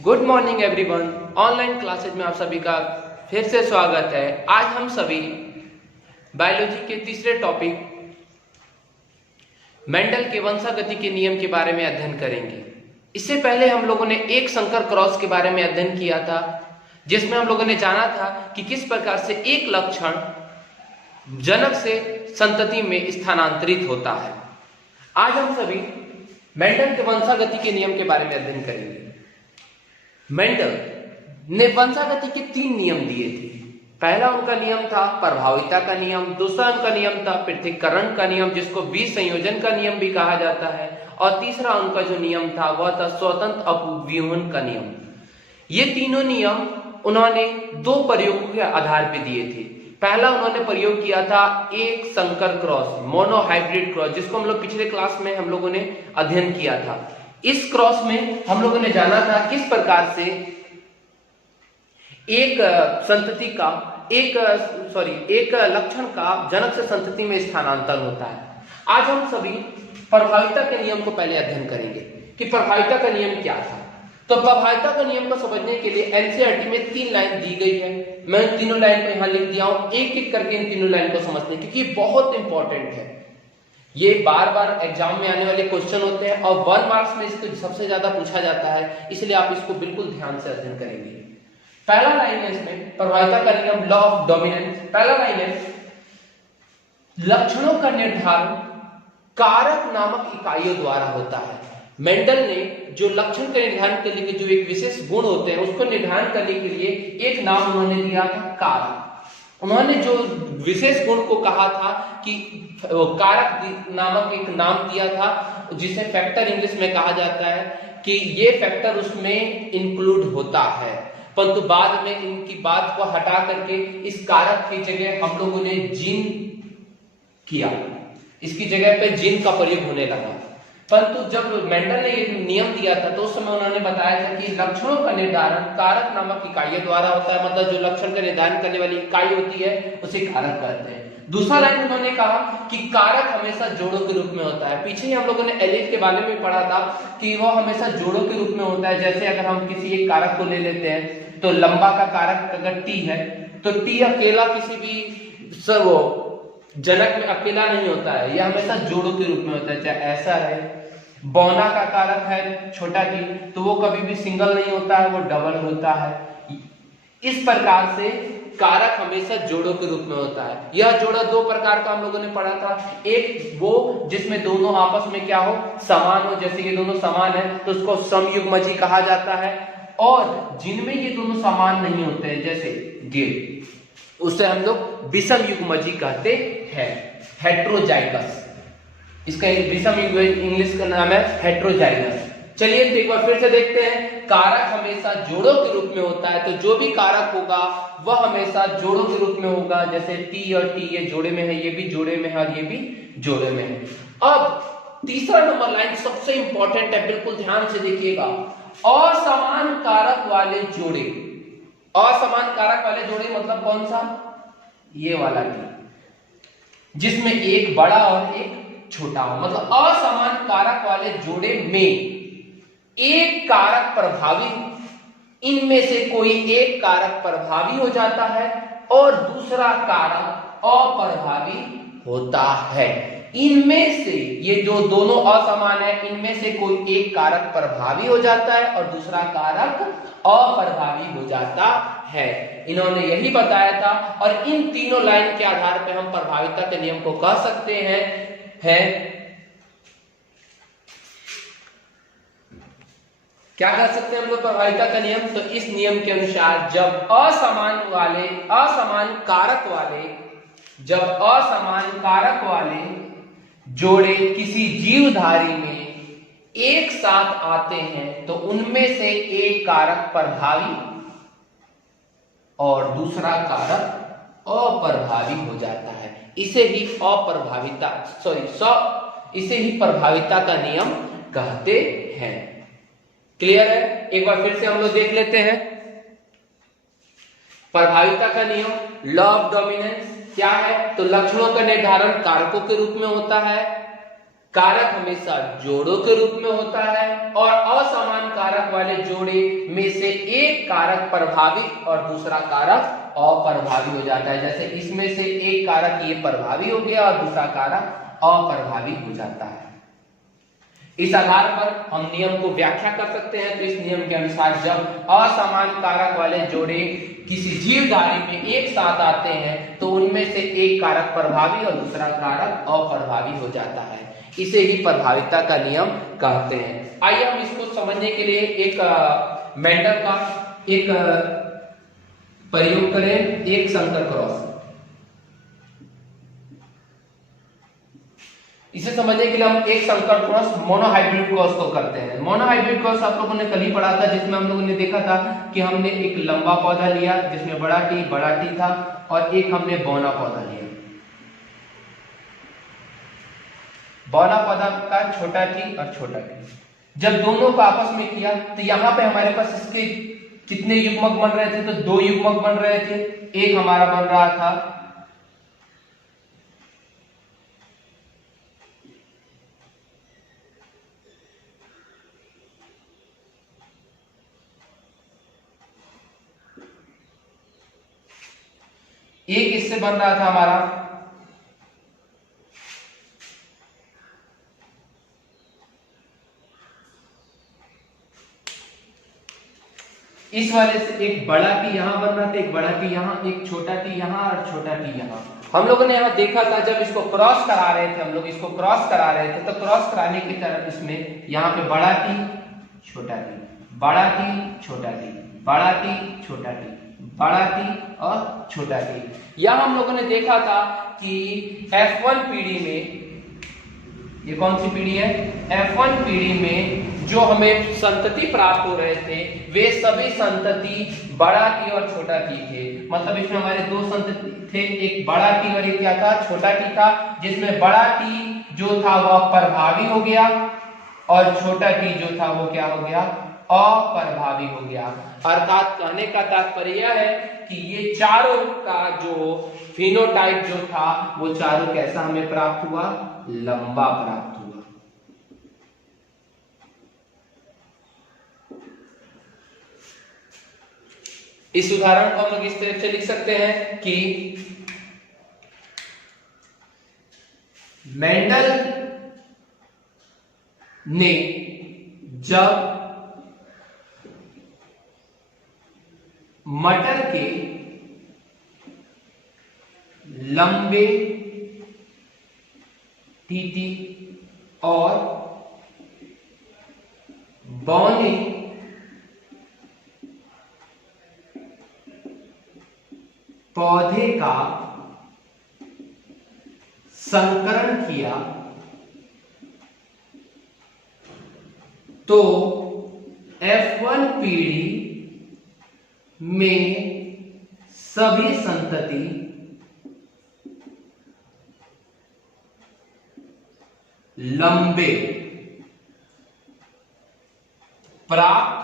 Good morning everyone. Online classes में आप सभी का फिर से स्वागत है। आज हम सभी बायोलॉजी के तीसरे टॉपिक मेंडल के वंशागति के नियम के बारे में अध्ययन करेंगे। इससे पहले हम लोगों ने एक संकर क्रॉस के बारे में अध्ययन किया था, जिसमें हम लोगों ने जाना था कि किस प्रकार से एक लक्षण जनक से संतति में स्थानांतरित होता है। आज हम सभी मेंडल के वंशागति के नियम के बारे में अध्ययन करेंगे। मेंडल ने वंशागति के 3 नियम दिए थे। पहला उनका नियम था प्रभाविता का नियम, दूसरा उनका नियम था पृथक्करण का नियम, जिसको विसंयोजन का नियम भी कहा जाता है, और तीसरा उनका जो नियम था वह था स्वतंत्र अपव्यूहन का नियम। ये तीनों नियम उन्होंने 2 प्रयोगों के आधार पर दिए थे। पहला उन्होंने प्रयोग किया था एक संकर क्रॉस, मोनोहाइब्रिड क्रॉस, जिसको हम लोग पिछले क्लास में हम लोगों ने अध्ययन किया था। इस क्रॉस में हम लोगों ने जाना था किस प्रकार से एक संतति का एक लक्षण का जनक से संतति में स्थानांतरण होता है। आज हम सभी प्रभाविता के नियम को पहले अध्ययन करेंगे कि प्रभाविता का नियम क्या था। तो प्रभाविता का नियम को समझने के लिए एनसीईआरटी में 3 लाइन दी गई है। मैं इन तीनों लाइन को यहां लिख दिया हूं, एक एक करके इन तीनों लाइन को समझने, क्योंकि बहुत इंपॉर्टेंट है। ये बार बार एग्जाम में आने वाले क्वेश्चन होते हैं और 1 मार्क्स में इसको सबसे ज्यादा पूछा जाता है, इसलिए आप इसको बिल्कुल ध्यान से अध्ययन करेंगे। पहला लाइन है इसमें प्रभाविता का नियम, लॉ ऑफ डोमिनेंस। पहला लाइन है लक्षणों का निर्धारण कारक नामक इकाइयों द्वारा होता है। मेंडल ने जो लक्षण के निर्धारण के लिए जो एक विशेष गुण होते हैं उसको निर्धारण करने के लिए एक नाम उन्होंने दिया था कारक। उन्होंने जो विशेष गुण को कहा था कि कारक नामक एक नाम दिया था, जिसे फैक्टर इंग्लिश में कहा जाता है कि ये फैक्टर उसमें इंक्लूड होता है, परंतु बाद में इनकी बात को हटा करके इस कारक की जगह हम लोगों ने जीन किया, इसकी जगह पे जीन का प्रयोग होने लगा। परंतु जब मेंडल ने ये नियम दिया था तो उस समय उन्होंने बताया था कि लक्षणों का निर्धारण कारक नामक इकाइयों द्वारा होता है, मतलब जो लक्षण का निर्धारण करने वाली इकाई होती है उसे कारक कहते हैं। दूसरा लाइन उन्होंने कहा कि कारक हमेशा जोड़ों के रूप में होता है। पीछे ही हम लोगों ने एलिट के बारे में पढ़ा था कि वह हमेशा जोड़ों के रूप में होता है। जैसे अगर हम किसी एक कारक को ले लेते हैं तो लंबा का कारक अगर टी है तो टी अकेला किसी भी जनक में अकेला नहीं होता है, यह हमेशा जोड़ों के रूप में होता है। चाहे ऐसा है, बौना का कारक है छोटा टी, तो वो कभी भी सिंगल नहीं होता है, वो डबल होता है। इस प्रकार से कारक हमेशा जोड़ों के रूप में होता है। यह जोड़ा 2 प्रकार का हम लोगों ने पढ़ा था। एक वो जिसमें दोनों आपस में क्या हो, समान हो, जैसे ये दोनों समान है तो उसको समयुग्मजी कहा जाता है, और जिनमें ये दोनों समान नहीं होते हैं जैसे ये, उसे हम लोग विषम युग्मजी कहते हैं, हेट्रोजाइगस। इसका विषम इंग्लिश का नाम है हेट्रोजाइगस। चलिए तो एक बार फिर से देखते हैं। कारक हमेशा जोड़ों के रूप में होता है, तो जो भी कारक होगा वह हमेशा जोड़ों के रूप में होगा। जैसे टी और टी ये जोड़े में है, ये भी जोड़े में है और ये भी जोड़े में है। अब तीसरा नंबर लाइन सबसे इंपॉर्टेंट है, बिल्कुल ध्यान से देखिएगा। असमान कारक वाले जोड़े, असमान कारक वाले जोड़े मतलब कौन सा, ये वाला टी, जिसमें एक बड़ा और एक छोटा हो, मतलब असमान कारक वाले जोड़े में एक कारक प्रभावी, इनमें से कोई एक कारक प्रभावी हो जाता है और दूसरा कारक अप्रभावी होता है। इनमें से ये जो दोनों असमान है, इनमें से कोई एक कारक प्रभावी हो जाता है और दूसरा कारक अप्रभावी हो जाता है। इन्होंने यही बताया था, और इन तीनों लाइन के आधार पर हम प्रभाविता के नियम को कह सकते हैं क्या कर सकते हैं हम लोग प्रभाविता का नियम। तो इस नियम के अनुसार जब असमान कारक वाले जोड़े किसी जीवधारी में एक साथ आते हैं तो उनमें से एक कारक प्रभावी और दूसरा कारक अप्रभावी हो जाता है। इसे ही प्रभाविता का नियम कहते हैं। क्लियर है? एक बार फिर से हम लोग देख लेते हैं प्रभाविता का नियम, लॉ ऑफ डोमिनेंस क्या है। तो लक्षणों का निर्धारण कारकों के रूप में होता है, कारक हमेशा जोड़ों के रूप में होता है और असमान कारक वाले जोड़े में से एक कारक प्रभावी और दूसरा कारक अप्रभावी हो जाता है। जैसे इसमें से एक कारक ये प्रभावी हो गया और दूसरा कारक अप्रभावी हो जाता है। इस आधार पर हम नियम को व्याख्या कर सकते हैं। तो इस नियम के अनुसार जब असमान कारक वाले जोड़े किसी जीवधारी में एक साथ आते हैं तो उनमें से एक कारक प्रभावी और दूसरा कारक अप्रभावी हो जाता है। इसे ही प्रभाविता का नियम कहते हैं। आइए हम इसको समझने के लिए एक मेंडल का एक प्रयोग करें, एक संकर क्रॉस। इसे समझने के लिए हम एक संकर क्रॉस मोनोहाइब्रिड क्रॉस को करते हैं। मोनोहाइब्रिड क्रॉस आप लोगों ने कल ही पढ़ा था, जिसमें हम लोगों ने देखा था कि हमने एक लंबा पौधा लिया जिसमें बड़ा टी था और एक हमने बौना पौधा लिया। बौना पौधा का छोटा टी और छोटा टी। जब दोनों को आपस में किया तो यहां पे हमारे पास इसके कितने युग्मक बन रहे थे? तो 2 युग्मक बन रहे थे। एक हमारा बन रहा था एक इससे बन रहा था हमारा इस वाले से एक बड़ा टी यहां बन रहा था, एक बड़ा टी यहां, एक छोटा टी यहां और छोटा टी यहां। हम लोगों ने यहां देखा था जब इसको क्रॉस करा रहे थे, हम लोग इसको क्रॉस करा रहे थे तो क्रॉस कराने की तरफ इसमें यहां पे बड़ा टी छोटा टी, बड़ा टी छोटा टी, बड़ा टी छोटा टी, बड़ा टी और छोटा टी। यहां हम लोगों ने देखा था कि F1 पीढ़ी में, ये कौन सी पीढ़ी है? F1 पीढ़ी में जो हमें संतति प्राप्त हो रहे थे वे सभी संतति बड़ा टी और छोटा टी थे। मतलब इसमें हमारे 2 संतति थे, एक बड़ा टी और एक क्या था? छोटा टी था, जिसमें बड़ा टी जो था वह प्रभावी हो गया और छोटा टी जो था वो क्या हो गया? अप्रभावी हो गया। अर्थात कहने का तात्पर्य यह है कि ये चारों का जो फिनोटाइप जो था वो चारों कैसा हमें प्राप्त हुआ? लंबा प्राप्त हुआ। इस उदाहरण को हम लोग इस तरह से लिख सकते हैं कि मेंडल ने जब मटर के लंबे टीटी और बौने पौधे का संकरण किया तो F1 पीढ़ी में सभी संतति लंबे प्राप्त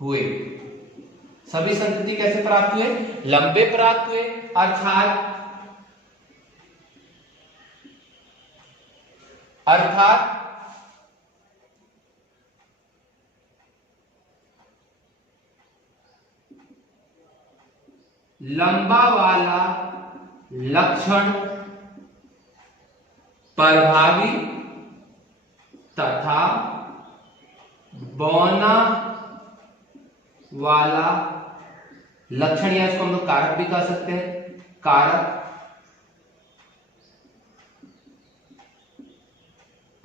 हुए। सभी संतति कैसे प्राप्त हुए? लंबे प्राप्त हुए। अर्थात लंबा वाला लक्षण प्रभावी तथा बौना वाला लक्षण, या इसको हम लोग कारक भी कह सकते हैं, कारक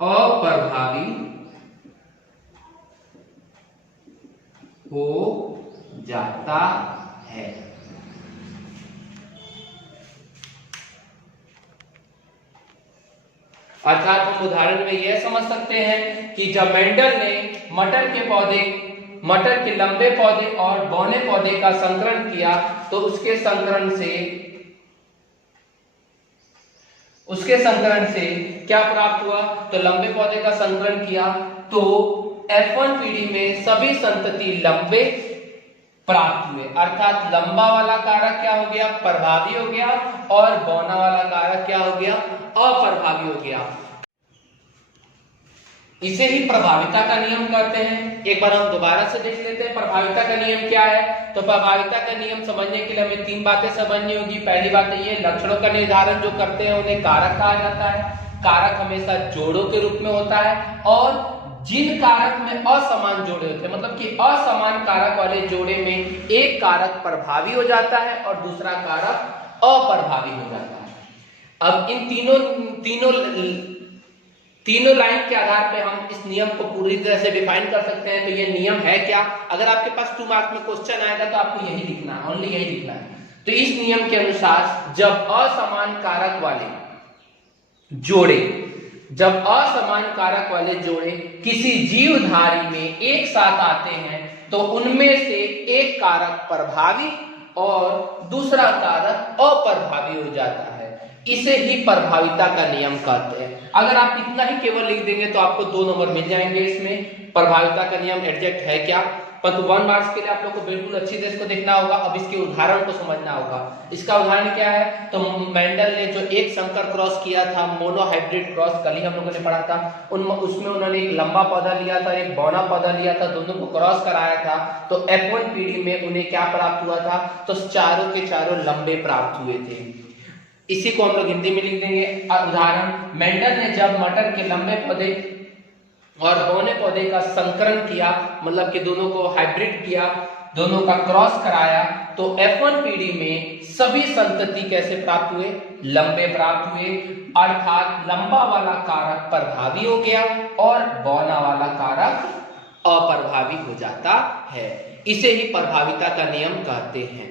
अप्रभावी हो जाता है। अर्थात हम उदाहरण में यह समझ सकते हैं कि जब मेंडल ने मटर के लंबे पौधे और बौने पौधे का संकरण किया तो उसके संकरण से क्या प्राप्त हुआ? तो लंबे पौधे का संकरण किया तो F1 पीढ़ी में सभी संतति लंबे प्राप्त हुए। अर्थात लंबा वाला कारक क्या हो गया? प्रभावी हो गया और बौना वाला कारक क्या हो गया? अप्रभावी हो गया। इसे ही प्रभाविता का नियम कहते हैं। एक बार हम दोबारा से देख लेते हैं प्रभाविता का नियम क्या है। तो प्रभाविता का नियम समझने के लिए हमें 3 बातें समझनी होगी। पहली बात ये, लक्षणों का निर्धारण जो करते हैं उन्हें कारक कहा जाता है। कारक हमेशा जोड़ों के रूप में होता है, और जिन कारक में असमान जोड़े होते हैं, मतलब कि असमान कारक वाले जोड़े में एक कारक प्रभावी हो जाता है और दूसरा कारक अप्रभावी हो जाता है। अब इन तीनों लाइन के आधार पे हम इस नियम को पूरी तरह से डिफाइन कर सकते हैं। तो ये नियम है क्या? अगर आपके पास 2 मार्क्स में क्वेश्चन आएगा तो आपको यही लिखना है, ओनली यही लिखना है। तो इस नियम के अनुसार जब असमान कारक वाले जोड़े किसी जीवधारी में एक साथ आते हैं तो उनमें से एक कारक प्रभावी और दूसरा कारक अप्रभावी हो जाता है। इसे ही प्रभाविता का नियम कहते हैं। अगर आप इतना ही केवल लिख देंगे तो आपको 2 नंबर मिल जाएंगे। इसमें प्रभाविता का नियम एग्जैक्ट है क्या, परंतु 1 मार्क्स के लिए आप लोग को बिल्कुल अच्छी तरह इसको देखना होगा। अब इसके उदाहरण को समझना होगा। इसका उदाहरण क्या है? तो मेंडल ने जो एक संकर क्रॉस किया था, मोनोहाइब्रिड क्रॉस, कल ही हम लोगों ने पढ़ा था, उसमें उन्होंने एक लंबा पौधा लिया था, एक बौना पौधा लिया था, दोनों को क्रॉस कराया था। तो F1 पीढ़ी में उन्हें क्या प्राप्त हुआ था? तो चारों के चारों लंबे प्राप्त हुए थे। इसी को हम लोग हिंदी में लिख देंगे। उदाहरण, मेंडल ने जब मटर के लंबे पौधे और बौने पौधे का संकरण किया, मतलब कि दोनों को हाइब्रिड किया, दोनों का क्रॉस कराया, तो F1 पीढ़ी में सभी संतति कैसे प्राप्त हुए? लंबे प्राप्त हुए, अर्थात लंबा वाला कारक प्रभावी हो गया और बौना वाला कारक अप्रभावी हो जाता है। इसे ही प्रभाविता का नियम कहते हैं।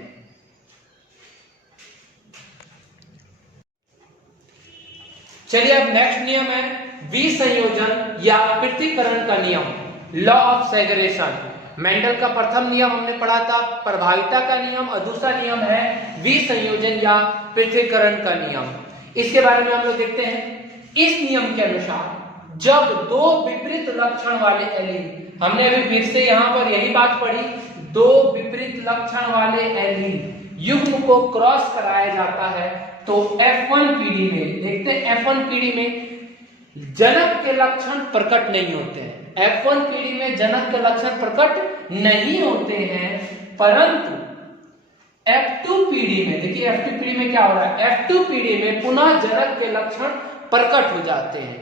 चलिए अब नेक्स्ट नियम है विसंयोजन या पृथक्करण का नियम, लॉ ऑफ सेग्रेगेशन। मेंडल का प्रथम नियम हमने पढ़ा था प्रभाविता का नियम, और दूसरा नियम है विसंयोजन या पृथक्करण का नियम। इसके बारे में हम लोग देखते हैं। इस नियम के अनुसार जब 2 विपरीत लक्षण वाले एलील, हमने अभी फिर से यहां पर यही बात पढ़ी, 2 विपरीत लक्षण वाले एलील युग्म को क्रॉस कराया जाता है तो F1 पीढ़ी में, देखते हैं F1 पीढ़ी में जनक के लक्षण प्रकट नहीं होते हैं। F1 पीढ़ी में जनक के लक्षण प्रकट नहीं होते हैं, परंतु F2 पीढ़ी में, देखिए F2 पीढ़ी में क्या हो रहा है? F2 पीढ़ी में पुनः जनक के लक्षण प्रकट हो जाते हैं।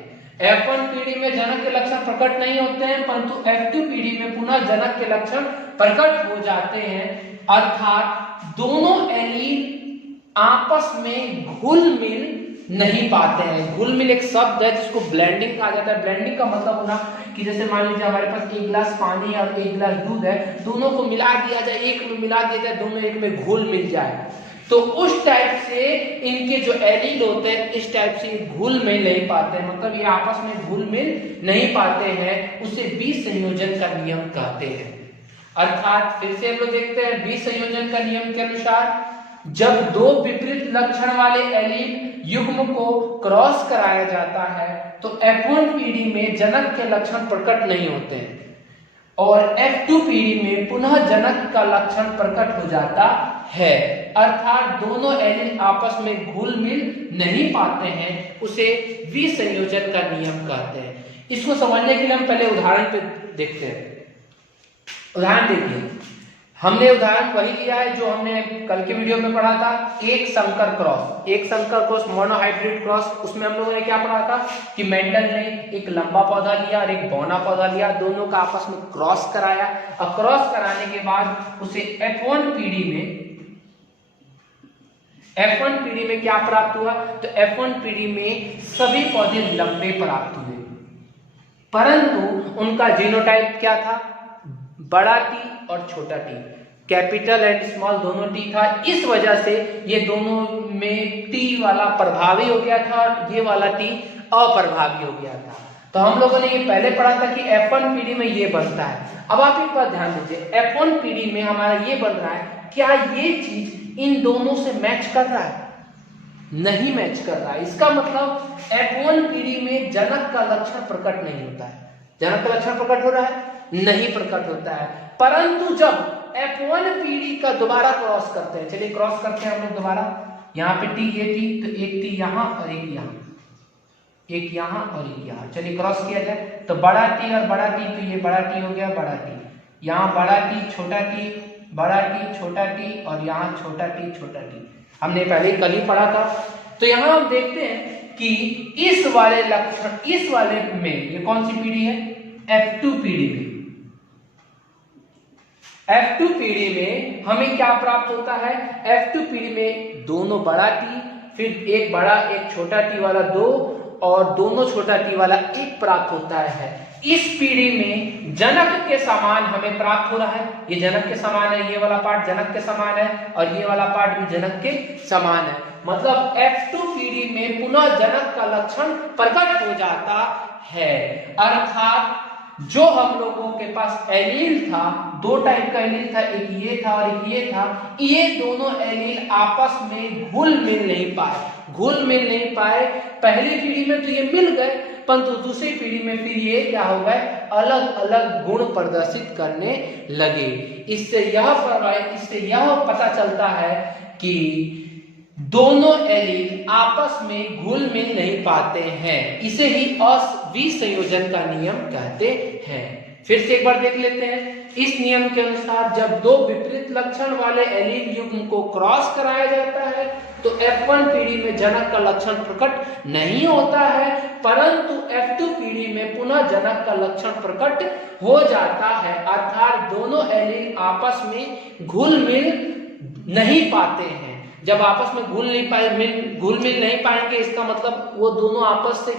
F1 पीढ़ी में जनक के लक्षण प्रकट नहीं होते हैं, परंतु F2 पीढ़ी में पुनः जनक के लक्षण प्रकट हो जाते हैं, अर्थात दोनों एलील आपस में घुल मिल नहीं पाते हैं। घुल मिल एक शब्द है जिसको ब्लेंडिंग कहा जाता है। ब्लेंडिंग का मतलब होना कि जैसे मान लीजिए हमारे पास 1 गिलास पानी और 1 गिलास दूध है, दोनों को मिला दिया जाए, एक में मिला दिया जाए, दोनों एक में घुल मिल जाए, तो उस टाइप से इनके जो एलील होते हैं इस टाइप से घुल मिल नहीं पाते हैं, मतलब ये आपस में घुल मिल नहीं पाते हैं, उसे विसंयोजन का नियम कहते हैं। अर्थात फिर से हम लोग देखते हैं विसंयोजन का नियम के अनुसार जब 2 विपरीत लक्षण वाले एलील युग्म को क्रॉस कराया जाता है तो F1 पीढ़ी में जनक के लक्षण प्रकट नहीं होते हैं और F2 पीढ़ी में पुनः जनक का लक्षण प्रकट हो जाता है, अर्थात दोनों एलील आपस में घुल मिल नहीं पाते हैं, उसे विसंयोजन का नियम कहते हैं। इसको समझने के लिए हम पहले उदाहरण पे देखते हैं। उदाहरण देखिए, हमने उदाहरण वही लिया है जो हमने कल के वीडियो में पढ़ा था, एक संकर क्रॉस मोनोहाइब्रिड क्रॉस। उसमें हम लोगों ने क्या पढ़ा था कि मेंडल ने एक लंबा पौधा लिया और एक बौना पौधा लिया, दोनों का आपस में क्रॉस कराया और क्रॉस कराने के बाद उसे F1 पीढ़ी में क्या प्राप्त हुआ? तो F1 पीढ़ी में सभी पौधे लंबे प्राप्त हुए, परंतु उनका जीनोटाइप क्या था? बड़ा टी और छोटा टी, कैपिटल एंड स्मॉल दोनों टी था। इस वजह से ये दोनों में टी वाला प्रभावी हो गया था और ये वाला टी अप्रभावी हो गया था। तो हम लोगों ने ये पहले पढ़ा था कि F1 पीढ़ी में ये बनता है। अब आप एक बात ध्यान दीजिए, F1 पीढ़ी में हमारा ये बन रहा है, क्या ये चीज इन दोनों से मैच कर रहा है? नहीं मैच कर रहा है। इसका मतलब F1 पीढ़ी में जनक का लक्षण प्रकट नहीं होता है। जनक का लक्षण प्रकट हो रहा है? नहीं प्रकट होता है। परंतु जब F1 पीढ़ी का दोबारा क्रॉस करते हैं, चलिए क्रॉस करते हैं हम लोग दोबारा, यहाँ पे टी, ये टी, तो एक टी यहाँ और एक यहाँ, एक यहाँ और एक यहाँ। चलिए क्रॉस किया जाए तो बड़ा टी और बड़ा टी, तो ये बड़ा टी हो गया, बड़ा टी, यहाँ बड़ा टी छोटा टी, बड़ा टी छोटा टी, और यहाँ छोटा टी छोटा टी। हमने पहले ही कल ही पढ़ा था। तो यहाँ हम देखते हैं कि इस वाले लक्षण, इस वाले में ये कौन सी पीढ़ी है, F2 पीढ़ी में, F2 पीढ़ी में हमें क्या प्राप्त होता है, F2 पीढ़ी में दोनों बड़ा टी, फिर एक बड़ा एक छोटा टी वाला 2 और दोनों छोटा टी वाला 1 प्राप्त होता है। इस पीढ़ी में जनक के समान हमें प्राप्त हो रहा है, ये जनक के समान है, ये वाला पार्ट जनक के समान है और ये वाला पार्ट भी जनक के समान है। मतलब F2 पीढ़ी में पुनः जनक का लक्षण प्रकट हो जाता है। अर्थात जो हम लोगों के पास एलील था, 2 टाइप का एलील था, एक ये था और एक ये था, ये दोनों एलील आपस में घुल मिल नहीं पाए, घुल मिल नहीं पाए। पहली पीढ़ी में तो ये मिल गए, परंतु दूसरी पीढ़ी में फिर ये क्या हो गए, अलग अलग गुण प्रदर्शित करने लगे। इससे यह पता चलता है कि दोनों एलील आपस में घुल मिल नहीं पाते हैं। इसे ही विसंयोजन का नियम कहते हैं। फिर से एक बार देख लेते हैं। इस नियम के अनुसार जब 2 विपरीत लक्षण वाले एलील युग्म को क्रॉस कराया जाता है तो F1 पीढ़ी में जनक का लक्षण प्रकट नहीं होता है, परंतु F2 पीढ़ी में पुनः जनक का लक्षण प्रकट हो जाता है। अर्थात दोनों एलील आपस में घुल मिल नहीं पाते हैं। जब आपस में घुल मिल नहीं पाएंगे, इसका मतलब वो दोनों आपस से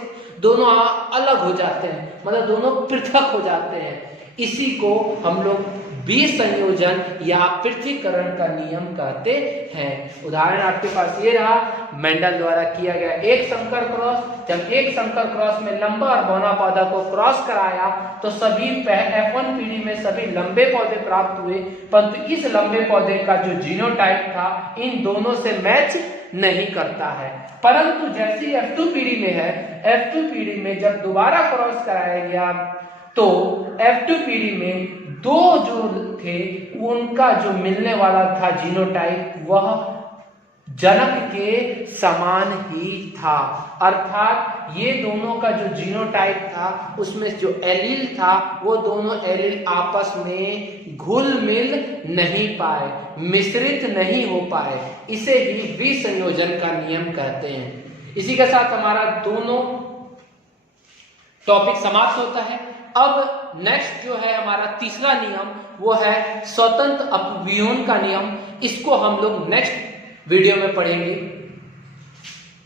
अलग हो जाते हैं, मतलब दोनों पृथक हो जाते हैं। इसी को हम लोग विसंयोजन या पृथकीकरण का नियम कहते हैं। उदाहरण आपके पास ये रहा, मेंडल द्वारा किया गया एक संकर क्रॉस। जब एक संकर क्रॉस में लंबा और बौना पौधा को क्रॉस कराया तो सभी F1 पीढ़ी में सभी लंबे पौधे प्राप्त हुए, परंतु इस लंबे पौधे का जो जीनोटाइप था इन दोनों से मैच नहीं करता है। परंतु जैसी F2 पीढ़ी में है, F2 पीढ़ी में जब दोबारा क्रॉस कराया गया तो F2 पीढ़ी में 2 जो थे उनका जो मिलने वाला था जीनोटाइप वह जनक के समान ही था। अर्थात ये दोनों का जो जीनोटाइप था उसमें जो एलील था वो दोनों एलील आपस में घुल मिल नहीं पाए, मिश्रित नहीं हो पाए। इसे ही विसंयोजन का नियम कहते हैं। इसी के साथ हमारा दोनों टॉपिक समाप्त होता है। अब नेक्स्ट जो है हमारा तीसरा नियम वो है स्वतंत्र अपव्यूहन का नियम। इसको हम लोग नेक्स्ट वीडियो में पढ़ेंगे।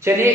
चलिए